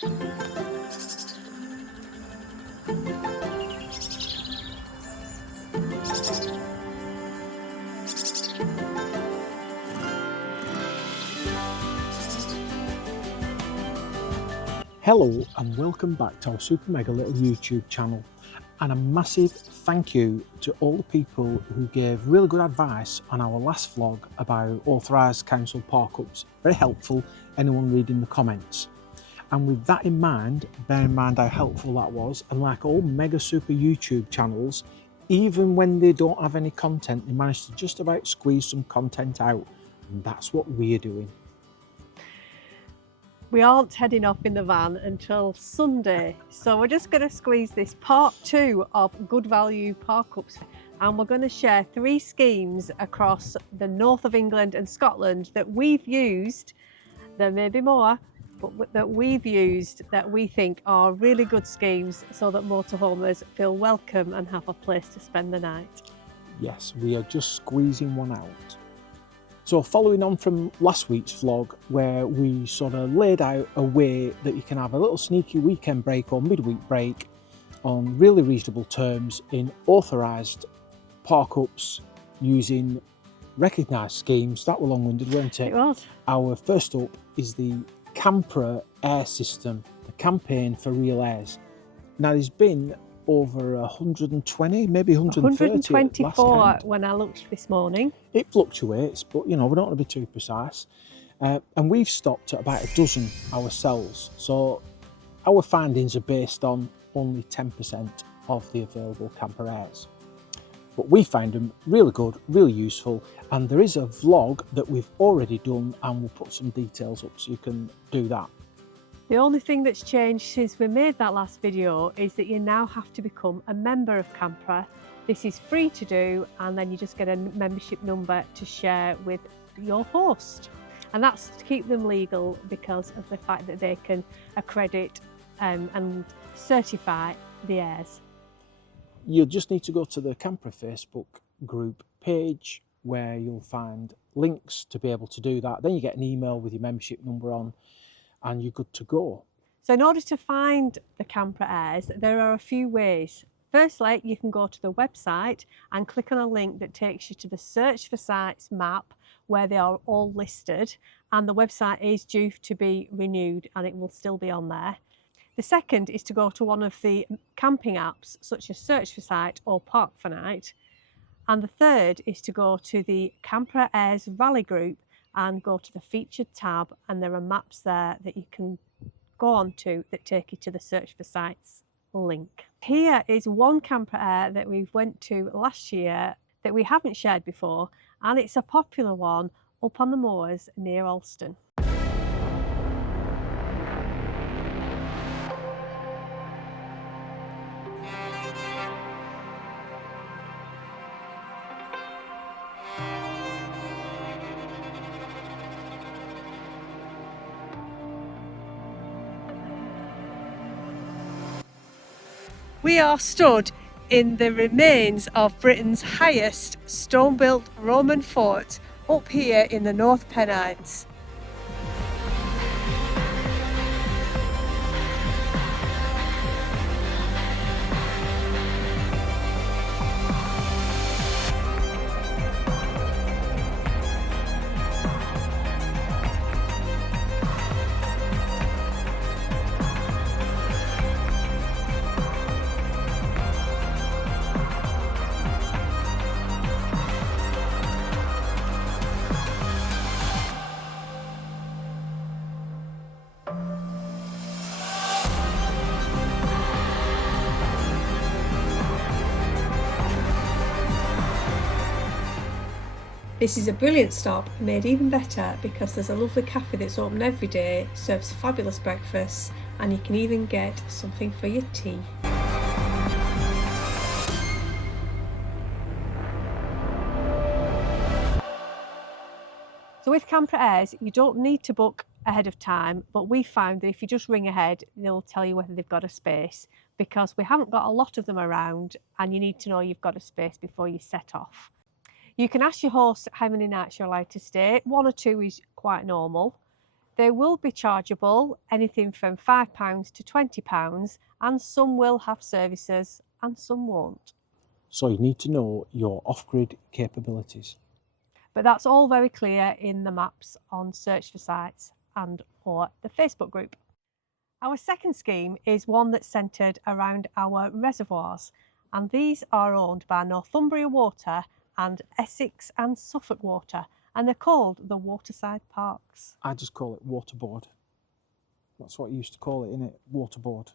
Hello and welcome back to our super mega little YouTube channel, and a massive thank you to all the people who gave really good advice on our last vlog about authorised council parkups. Very helpful, anyone reading the comments. And with that in mind, bear in mind how helpful that was, and like all mega super YouTube channels, even when they don't have any content, they manage to just about squeeze some content out, and that's what we're doing. We aren't heading off in the van until Sunday, so we're just going to squeeze this part 2 of good value parkups, and we're going to share 3 schemes across the north of England and Scotland that we've used. There may be more, but that we've used that we think are really good schemes so that motorhomers feel welcome and have a place to spend the night. Yes, we are just squeezing one out. So following on from last week's vlog, where we sort of laid out a way that you can have a little sneaky weekend break or midweek break on really reasonable terms in authorised parkups using recognised schemes. That were long-winded, weren't it? It was. Our first up is the CAMpRA air system, the campaign for real airs. Now there's been over 120, maybe 130 124 when I looked this morning. It fluctuates, but you know, we don't want to be too precise. And we've stopped at about a dozen ourselves. So our findings are based on only 10% of the available CAMpRA airs. But we find them really good, really useful. And there is a vlog that we've already done, and we'll put some details up so you can do that. The only thing that's changed since we made that last video is that you now have to become a member of CAMpRA. This is free to do, and then you just get a membership number to share with your host. And that's to keep them legal because of the fact that they can accredit and certify the airs. You'll just need to go to the CAMpRA Facebook group page where you'll find links to be able to do that. Then you get an email with your membership number on, and you're good to go. So in order to find the CAMpRA airs, there are a few ways. Firstly, you can go to the website and click on a link that takes you to the search for sites map where they are all listed, and the website is due to be renewed and it will still be on there. The second is to go to one of the camping apps such as Search for Site or Park for Night. And the third is to go to the CAMpRA Airs Rally group and go to the featured tab, and there are maps there that you can go on to that take you to the Search for Sites link. Here is one CAMpRA air that we went to last year that we haven't shared before, and it's a popular one up on the moors near Alston. We are stood in the remains of Britain's highest stone-built Roman fort up here in the North Pennines. This is a brilliant stop, made even better because there's a lovely cafe that's open every day, serves fabulous breakfasts, and you can even get something for your tea. So with CAMpRA Airs, you don't need to book ahead of time, but we found that if you just ring ahead, they'll tell you whether they've got a space, because we haven't got a lot of them around and you need to know you've got a space before you set off. You can ask your host how many nights you're allowed to stay. 1 or 2 is quite normal. They will be chargeable, anything from £5 to £20, and some will have services and some won't. So you need to know your off-grid capabilities. But that's all very clear in the maps on Search for Sites and or the Facebook group. Our second scheme is one that's centred around our reservoirs, and these are owned by Northumbria Water and Essex and Suffolk Water, and they're called the Waterside Parks. I just call it waterboard. That's what you used to call it, innit? Waterboard.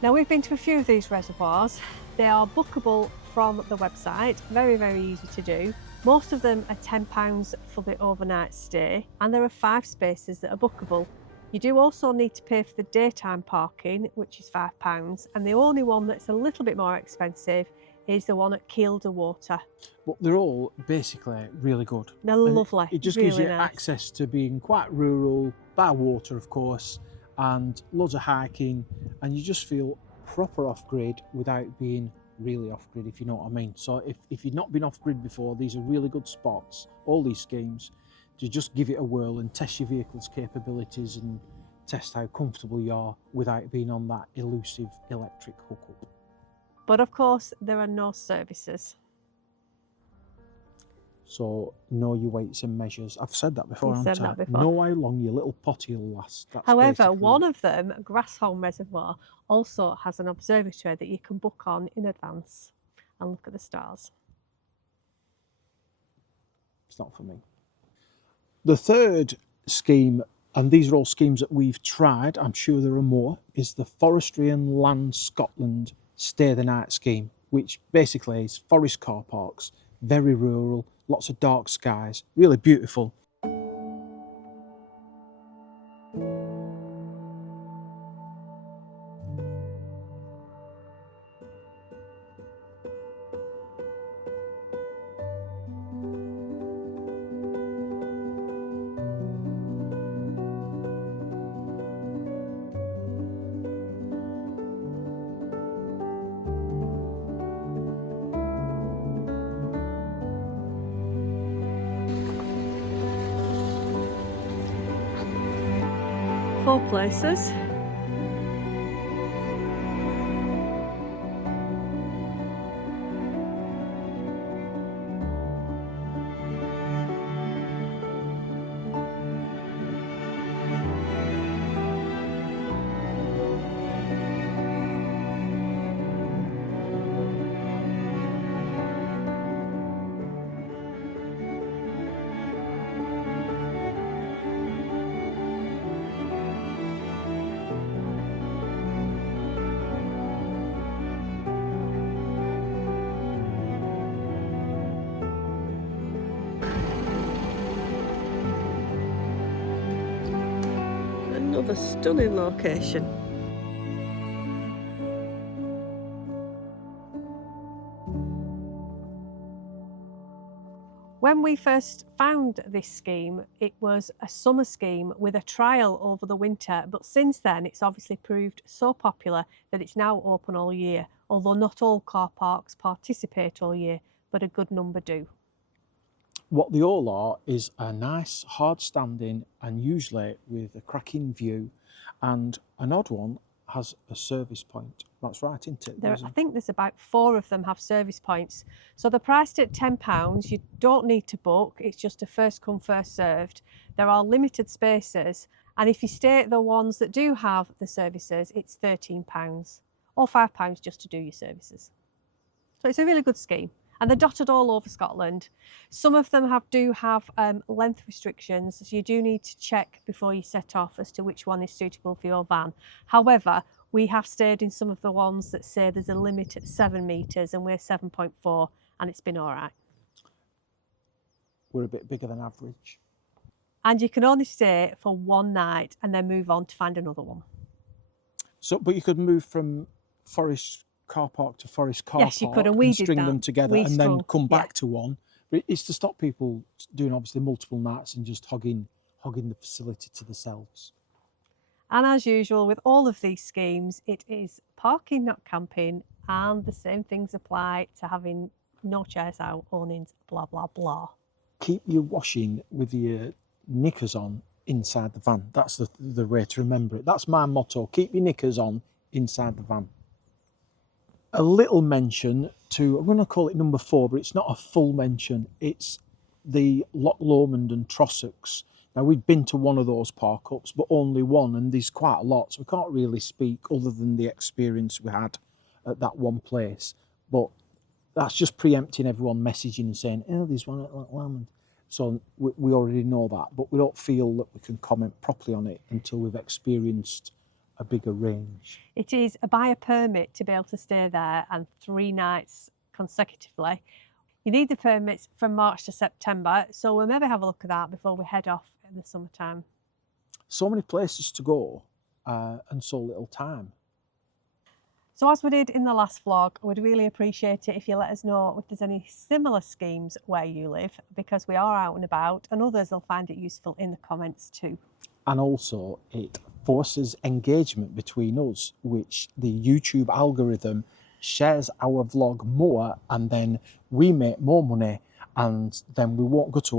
Now, we've been to a few of these reservoirs. They are bookable from the website, very, very easy to do. Most of them are £10 for the overnight stay, and there are 5 spaces that are bookable. You do also need to pay for the daytime parking, which is £5, and the only one that's a little bit more expensive is the one at Kielder Water. But they're all basically really good. They're And lovely. It just really gives you nice. access to being quite rural, by water of course, and loads of hiking, and you just feel proper off-grid without being really off-grid, if you know what I mean. So if you've not been off-grid before, these are really good spots, all these schemes, to just give it a whirl and test your vehicle's capabilities and test how comfortable you are without being on that elusive electric hookup. But of course, there are no services. So know your weights and measures. I've said that before, You've haven't said I? that before. Know how long your little potty will last. That's However, basically one it. of them, Grassholm Reservoir, also has an observatory that you can book on in advance and look at the stars. It's not for me. The third scheme, and these are all schemes that we've tried, I'm sure there are more, is the Forestry and Land Scotland Stay the Night scheme, which basically is forest car parks, very rural, lots of dark skies, really beautiful. Four places. another stunning location. When we first found this scheme, it was a summer scheme with a trial over the winter, but since then it's obviously proved so popular that it's now open all year, although not all car parks participate all year, but a good number do. What they all are is a nice hard standing and usually with a cracking view, and an odd one has a service point. That's right, isn't it? I think there's about 4 of them have service points. So they're priced at £10. You don't need to book, it's just a first come first served. There are limited spaces, and if you stay at the ones that do have the services, it's £13 or £5 just to do your services. So it's a really good scheme. And they're dotted all over Scotland. Some of them do have length restrictions, so you do need to check before you set off as to which one is suitable for your van. However, we have stayed in some of the ones that say there's a limit at 7 metres and we're 7.4, and it's been all right. We're a bit bigger than average. And you can only stay for one night and then move on to find another one. So, but you could move from Forest car park to Forest car yes, park, you could, and we did string that. them together we and strung, then come back yeah. to one. But it's to stop people doing obviously multiple nights and just hogging the facility to themselves. And as usual with all of these schemes, it is parking, not camping, and the same things apply to having no chairs out, awnings, blah blah blah. Keep your washing with your knickers on inside the van. That's the way to remember it. That's my motto. Keep your knickers on inside the van. A little mention to, I'm going to call it number 4, but it's not a full mention. It's the Loch Lomond and Trossachs. Now, we'd been to one of those parkups, but only one, and there's quite a lot, so we can't really speak other than the experience we had at that one place. But that's just preempting everyone messaging and saying, oh, there's one at Loch Lomond. So we already know that, but we don't feel that we can comment properly on it until we've experienced a bigger range. It is a buy a permit to be able to stay there, and 3 nights consecutively. You need the permits from March to September, so we'll maybe have a look at that before we head off in the summertime. So many places to go and so little time. So as we did in the last vlog, we'd really appreciate it if you let us know if there's any similar schemes where you live, because we are out and about, and others will find it useful in the comments too. And also it forces engagement between us, which the YouTube algorithm shares our vlog more, and then we make more money, and then we won't go to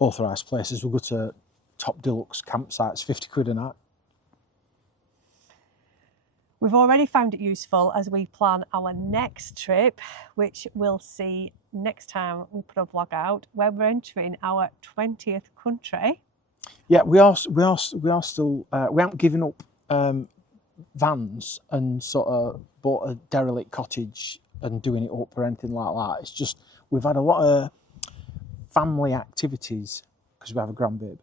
authorised places, we'll go to top deluxe campsites, 50 quid a night. We've already found it useful as we plan our next trip, which we'll see next time we put a vlog out, where we're entering our 20th country. Yeah, we are still, we haven't given up vans and sort of bought a derelict cottage and doing it up or anything like that. It's just, we've had a lot of family activities because we have a grandbaby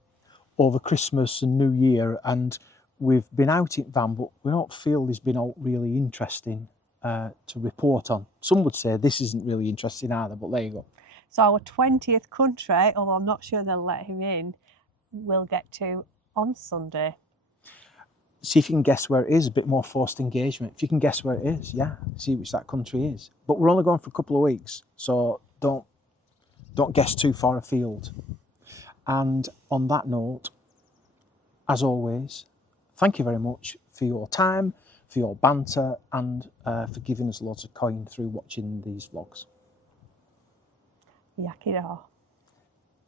over Christmas and New Year, and we've been out in van, but we don't feel there's been out really interesting to report on. Some would say this isn't really interesting either, but there you go. So our 20th country, although I'm not sure they'll let him in, we'll get to on Sunday. See if you can guess where it is, a bit more forced engagement. If you can guess where it is, yeah, see which that country is. But we're only going for a couple of weeks, so don't guess too far afield. And on that note, as always, thank you very much for your time, for your banter, and for giving us lots of coin through watching these vlogs. Yakida.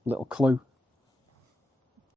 Little clue.